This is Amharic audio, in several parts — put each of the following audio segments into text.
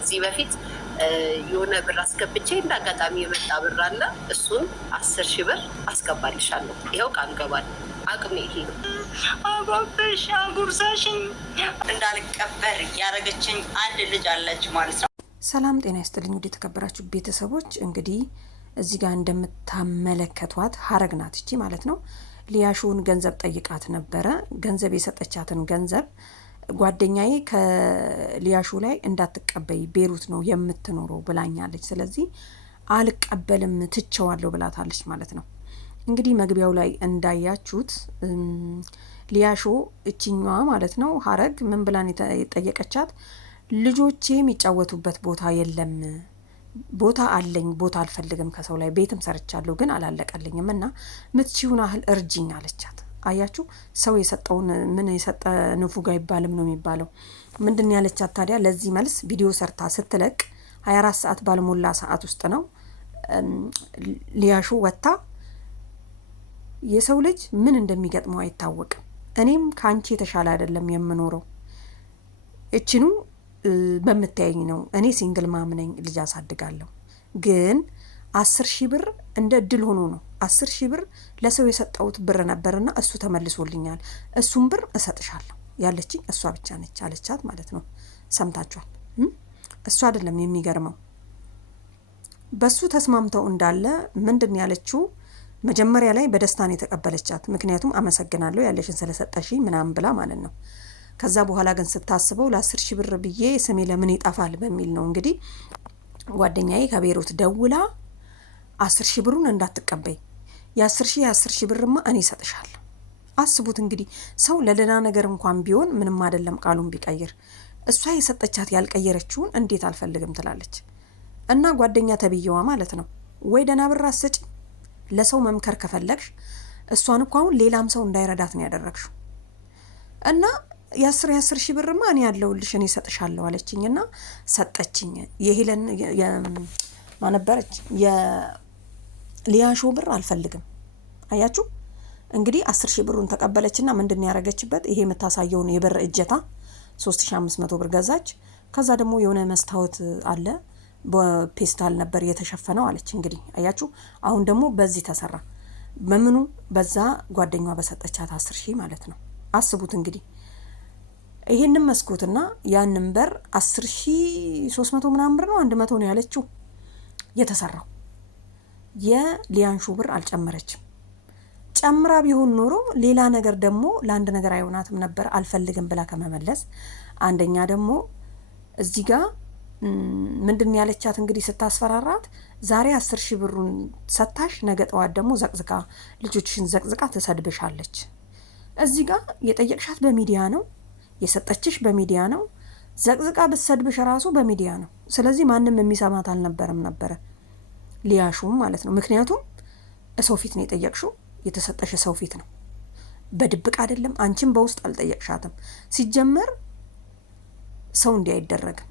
ከዚህ በፊት የሆነ ብር አስገብቼ እንዳጋጣሚ የመጣ ብር አለ። እሱን 10,000 ብር አስገባልሻለሁ። ይኸው ቃል ገባለሁ። አቅሜ ይሄ ነው። አጓበሽ አጉርሳሽኝ እንዳልቀበር ያደረገችኝ አንድ ልጅ አለች ማለት ነው። ሰላም ጤና ይስጥልኝ ውድ የተከበራችሁ ቤተሰቦች፣ እንግዲህ እዚህ ጋር እንደምታመለከቷት ሀረግ ናት እቺ ማለት ነው። ሊያሾን ገንዘብ ጠይቃት ነበረ። ገንዘብ የሰጠቻትን ገንዘብ ጓደኛዬ ከሊያሾ ላይ እንዳትቀበይ ቤሩት ነው የምትኖረው ብላኛለች። ስለዚህ አልቀበልም ትቸዋለሁ ብላታለች ማለት ነው። እንግዲህ መግቢያው ላይ እንዳያችሁት ሊያሾ እቺኛዋ ማለት ነው ሀረግ ምን ብላን የጠየቀቻት ልጆቼ የሚጫወቱበት ቦታ የለም፣ ቦታ አለኝ፣ ቦታ አልፈልግም ከሰው ላይ ቤትም ሰርቻለሁ ግን አላለቀልኝም እና ምትቺውን አህል እርጅኝ አለቻት። አያችሁ ሰው የሰጠውን ምን የሰጠ ንፉግ አይባልም ነው የሚባለው። ምንድን ያለቻት ታዲያ ለዚህ መልስ ቪዲዮ ሰርታ ስትለቅ 24 ሰዓት ባልሞላ ሰዓት ውስጥ ነው ሊያሾ ወጣ የሰው ልጅ ምን እንደሚገጥመው አይታወቅም፣ እኔም ካንቺ የተሻለ አይደለም የምኖረው፣ እቺኑ በምታየኝ ነው፣ እኔ ሲንግል ማም ነኝ፣ ልጅ አሳድጋለሁ፣ ግን 10,000 ብር እንደ እድል ሆኖ ነው 10,000 ብር ለሰው የሰጠሁት ብር ነበርና እሱ ተመልሶልኛል፣ እሱም ብር እሰጥሻለሁ ያለችኝ እሷ ብቻ ነች አለቻት ማለት ነው። ሰምታችኋል። እሱ አይደለም የሚገርመው፣ በሱ ተስማምተው እንዳለ ምንድን ያለችው መጀመሪያ ላይ በደስታን የተቀበለቻት፣ ምክንያቱም አመሰግናለሁ ያለሽን ስለሰጠሽኝ ምናምን ብላ ማለት ነው። ከዛ በኋላ ግን ስታስበው ለ10,000 ብር ብዬ ስሜ ለምን ይጠፋል በሚል ነው እንግዲህ ጓደኛዬ ከቤሩት ደውላ 10,000 ብሩን እንዳትቀበይ፣ የ10,000 ብርማ እኔ እሰጥሻለሁ። አስቡት እንግዲህ ሰው ለደህና ነገር እንኳን ቢሆን ምንም አይደለም ቃሉን ቢቀይር፣ እሷ የሰጠቻት ያልቀየረችውን እንዴት አልፈልግም ትላለች። እና ጓደኛ ተብዬዋ ማለት ነው ወይ ደህና ብር አሰጪ፣ ለሰው መምከር ከፈለግሽ እሷን እኮ አሁን ሌላም ሰው እንዳይረዳት ነው ያደረግሽው። እና የ10,000 ብርማ እኔ ያለውልሽ እኔ እሰጥሻለሁ አለችኝና ሰጠችኝ። የሄለን ማነበረች የሊያሾ ብር አልፈልግም። አያችሁ እንግዲህ 10,000 ብሩን ተቀበለችና ምንድን ያደረገችበት ይሄ የምታሳየውን የብር እጀታ 3500 ብር ገዛች። ከዛ ደግሞ የሆነ መስታወት አለ በፔስታል ነበር የተሸፈነው አለች። እንግዲህ አያችሁ አሁን ደግሞ በዚህ ተሰራ። በምኑ በዛ ጓደኛዋ በሰጠቻት 10,000 ማለት ነው። አስቡት እንግዲህ ይሄንን መስኮትና ያንን በር 10,300 ምናምን ብር ነው 100 ነው ያለችው የተሰራው። የሊያንሹ ብር አልጨመረችም። ጨምራ ቢሆን ኖሮ ሌላ ነገር ደግሞ ለአንድ ነገር አይሆናትም ነበር አልፈልግም ብላ ከመመለስ። አንደኛ ደግሞ እዚህ ጋር ምንድን ያለቻት እንግዲህ ስታስፈራራት ዛሬ 10,000 ብሩን ሰታሽ ነገ ጠዋት ደግሞ ዘቅዝቃ ልጆችሽን ዘቅዝቃ ትሰድብሻለች። እዚህ ጋር የጠየቅሻት በሚዲያ ነው፣ የሰጠችሽ በሚዲያ ነው፣ ዘቅዝቃ ብትሰድብሽ ራሱ በሚዲያ ነው። ስለዚህ ማንም የሚሰማት አልነበረም ነበረ ሊያሹም ማለት ነው። ምክንያቱም ሰው ፊት ነው የጠየቅሽው፣ የተሰጠሽ ሰው ፊት ነው፣ በድብቅ አይደለም። አንቺም በውስጥ አልጠየቅሻትም። ሲጀመር ሰው እንዲህ አይደረግም፣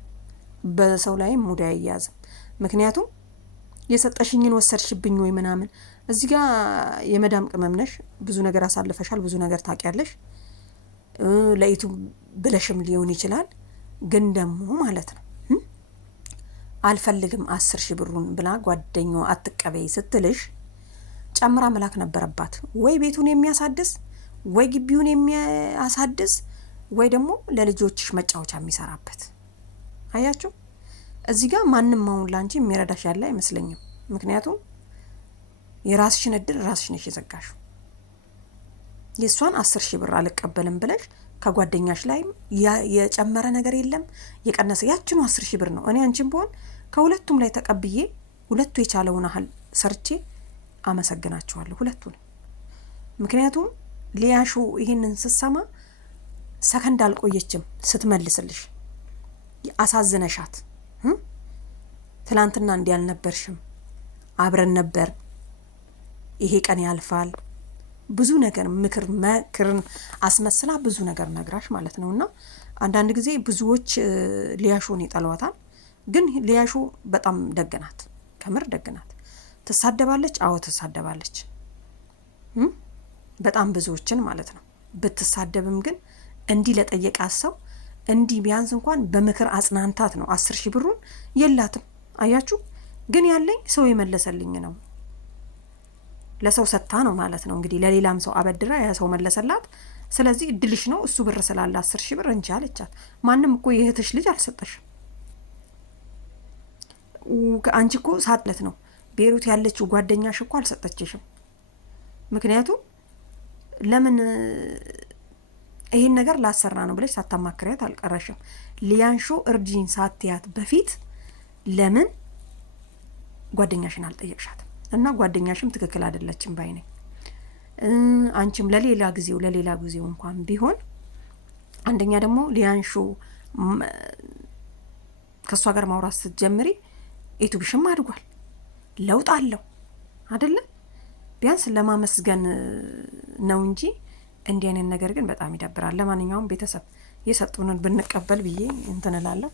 በሰው ላይም ሙድ አይያዝም። ምክንያቱም የሰጠሽኝን ወሰድሽብኝ ወይ ምናምን። እዚህ ጋር የመዳም ቅመም ነሽ፣ ብዙ ነገር አሳልፈሻል፣ ብዙ ነገር ታውቂያለሽ። ለይቱ ብለሽም ሊሆን ይችላል። ግን ደግሞ ማለት ነው አልፈልግም 10,000 ብሩን ብላ ጓደኛዋ አትቀበይ ስትልሽ ጨምራ መላክ ነበረባት። ወይ ቤቱን የሚያሳድስ ወይ ግቢውን የሚያሳድስ ወይ ደግሞ ለልጆችሽ መጫወቻ የሚሰራበት። አያችሁ እዚህ ጋር ማንም አሁን ላንቺ የሚረዳሽ ያለ አይመስለኝም። ምክንያቱም የራስሽን እድል ራስሽ ነሽ የዘጋሽው። የሷን 10,000 ብር አልቀበልም ብለሽ ከጓደኛሽ ላይ የጨመረ ነገር የለም የቀነሰ ያችኑ 10,000 ብር ነው። እኔ አንቺም ቢሆን ከሁለቱም ላይ ተቀብዬ ሁለቱ የቻለውን አህል ሰርቼ አመሰግናቸዋለሁ ሁለቱን። ምክንያቱም ሊያሾ ይሄንን ስትሰማ ሰከንድ አልቆየችም ስትመልስልሽ። አሳዝነሻት ትላንትና እንዲህ አልነበርሽም፣ አብረን ነበር፣ ይሄ ቀን ያልፋል፣ ብዙ ነገር ምክርን አስመስላ ብዙ ነገር ነግራሽ ማለት ነውና አንዳንድ ጊዜ ብዙዎች ሊያሾን ይጠሏታል። ግን ሊያሾ በጣም ደግናት፣ ከምር ደግናት። ትሳደባለች፣ አዎ ትሳደባለች፣ በጣም ብዙዎችን ማለት ነው። ብትሳደብም ግን እንዲህ ለጠየቃት ሰው እንዲህ ቢያንስ እንኳን በምክር አጽናንታት ነው 10 ሺህ ብሩን የላትም። አያችሁ ግን ያለኝ ሰው የመለሰልኝ ነው። ለሰው ሰጥታ ነው ማለት ነው እንግዲህ ለሌላም ሰው አበድራ ያ ሰው መለሰላት። ስለዚህ እድልሽ ነው እሱ ብር ስላለ 10 ሺህ ብር እንጂ አለቻት። ማንም እኮ የእህትሽ ልጅ አልሰጠሽም። አንቺ እኮ ሳትለት ነው ቤሩት ያለችው ጓደኛሽ እኮ አልሰጠችሽም። ምክንያቱም ለምን ይሄን ነገር ላሰራ ነው ብለሽ ሳታማክሪያት አልቀረሽም። ሊያንሾ እርጂን ሳትያት በፊት ለምን ጓደኛሽን አልጠየቅሻትም? እና ጓደኛሽም ትክክል አይደለችም ባይ ነኝ። አንቺም ለሌላ ጊዜው እንኳን ቢሆን አንደኛ ደግሞ ሊያንሾ ከሷ ጋር ማውራት ስትጀምሪ ዩቲዩብሽም አድጓል፣ ለውጥ አለው አይደለ? ቢያንስ ለማመስገን ነው እንጂ እንዲህ አይነት ነገር ግን በጣም ይደብራል። ለማንኛውም ቤተሰብ የሰጡንን ብንቀበል ብዬ እንትን እላለሁ።